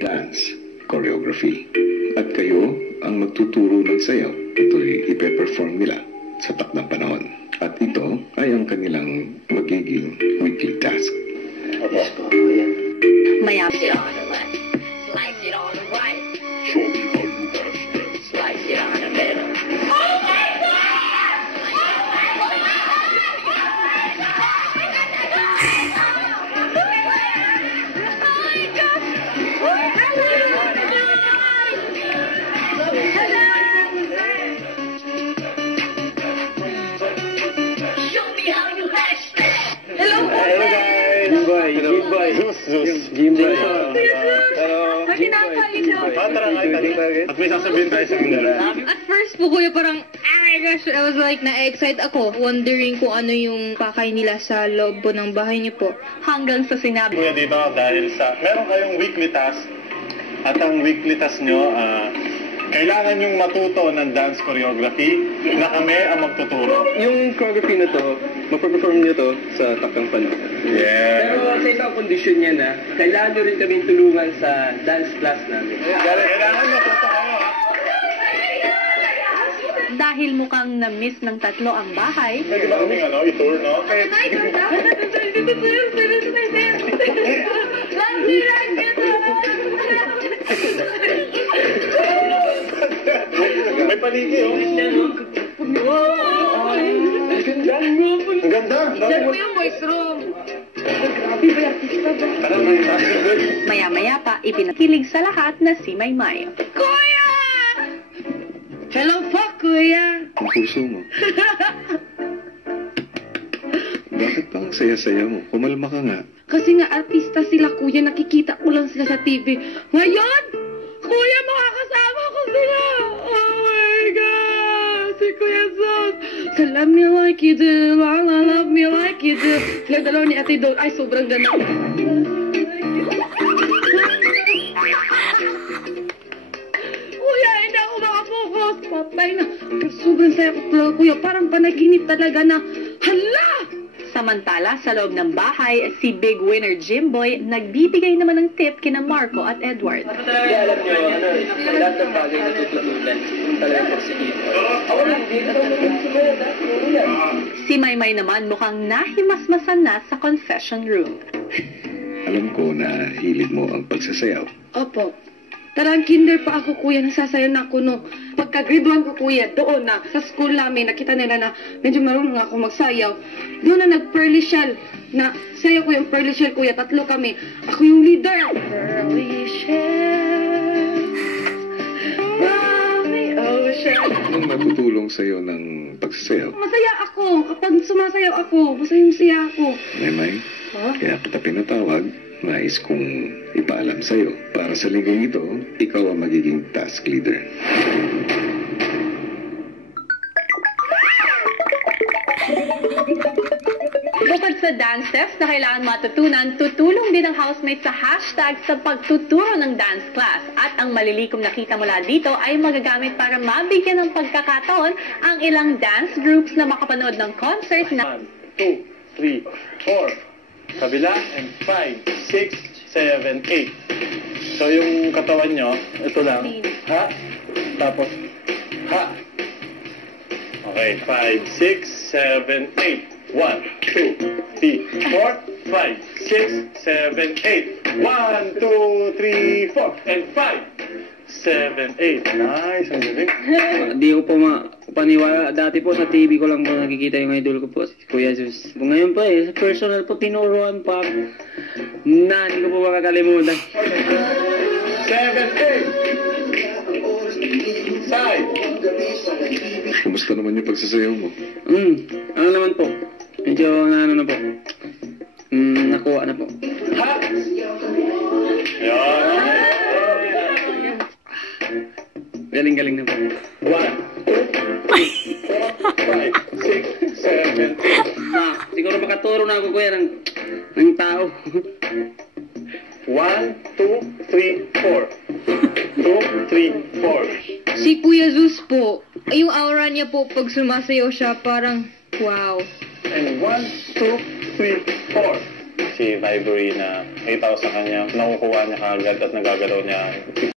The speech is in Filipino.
dance choreography. At kayo ang magtuturo ng sayaw. Ito'y ipe-perform nila sa takdang panahon. At ito ay ang kanilang magiging weekly task. Maya. Jimboy. Hello. At may sasabihin tayo sa kanila. At first po, kuya, parang, oh my gosh, I was like, na-excite ako. Wondering kung ano yung pakay nila sa loob po ng bahay niyo po. Hanggang sa sinabi. Kuya dito, dahil sa, meron kayong weekly task. At ang weekly task nyo, kailangan yung matuto ng dance choreography na kami ang magtuturo. Yung choreography na to, mapaperform nyo to sa takdang panahon. Yeah. Pero sa isang kondisyon niya na, kailangan nyo rin kami tulungan sa dance class namin. Kailangan matuto kayo, ha? Dahil mukhang na-miss ng tatlo ang bahay. Pwede ba kaming i-tour, no? May paligi, oh. Ang ganda. Diyan po yung voice room. Maya-maya pa, ipinakilig sa lahat na si Maymay. Kuya! Hello po, kuya! Ang puso mo. Bakit pang saya-saya mo? Kumalma ka nga. Kasi nga artista sila, kuya. Nakikita ko lang sila sa TV. Ngayon, kuya, makakasama ko sila! Oh my God! Si Kuya Zon! So, love me like you do, mama, love me like you do. Sila dalawa ni Ate Don, ay sobrang ganda. Kuya, hindi ako makapokus. Patay na. Sobrang saya ko talaga, kuya. Parang panaginip talaga na, hala! Samantala, sa loob ng bahay, si Big Winner Jimboy nagbibigay naman ng tip kina Marco at Edward. Hindi alam nyo, lahat ng bagay na tututunan, talagang porsigido. Ako lang, hindi na naman sumaya dahil Si Maymay naman mukhang nahimasmasan na sa confession room. Alam ko na hilig mo ang pagsasayaw. Opo. Tarang kinder pa ako, kuya, nasasayaw na ako, no. Pagka-graduan ko, kuya, doon na, sa school namin, nakita nila na medyo marunong ako magsayaw. Doon na nag-pearly shell, na sayaw ko yung pearly shell, kuya, tatlo kami. Ako yung leader. Pearly shell, pearly ocean. Anong magtutulong sa'yo ng pagsasayaw? Masaya ako. Kapag sumasayaw ako, masaya ako. Maymay, Huh? kaya kita pinatawag. Nais kong ipaalam sa'yo. Para sa linggong ito, ikaw ang magiging task leader. Bukod sa dance steps na kailangan matutunan, tutulong din ang housemates sa hashtag sa pagtuturo ng dance class. At ang malilikom na kita mula dito ay magagamit para mabigyan ng pagkakataon ang ilang dance groups na makapanood ng concert na 1, 2, 3, 4. Kabila, and 5, 6, 7, 8. So yung katawan nyo, ito lang. Ha? Tapos, ha. Okay, 5, 6, 7, 8. 1, 2, 3, 4, 5, 6, 7, 8. 1, 2, 3, 4, and 5, 7, 8. Nice, ang galing. Hindi ko po paniwala. Dati po sa TV ko lang po nakikita yung idol ko po, si Kuya Zeus. Ngayon po sa personal po, tinuruan pa na hindi ko po makakalimutan. 7, 8. Side. Kumusta naman yung pagsasayaw mo? Ano naman po? Medyo ano na po. Nakuha na po. Ha? Yan. Galing-galing na po. 1, 2, 3, 4, 5, 6, 7, 8. Siguro makaturo na ako, kuya, ng tao. 1, 2, 3, 4. 2, 3, 4. Si Kuya Zeus po, yung aura niya po pag sumasayaw siya, parang wow. And 1, 2, 3, 4. si Vibery na 8,000 kanya, nakukuha niya kaagad at nagagalaw niya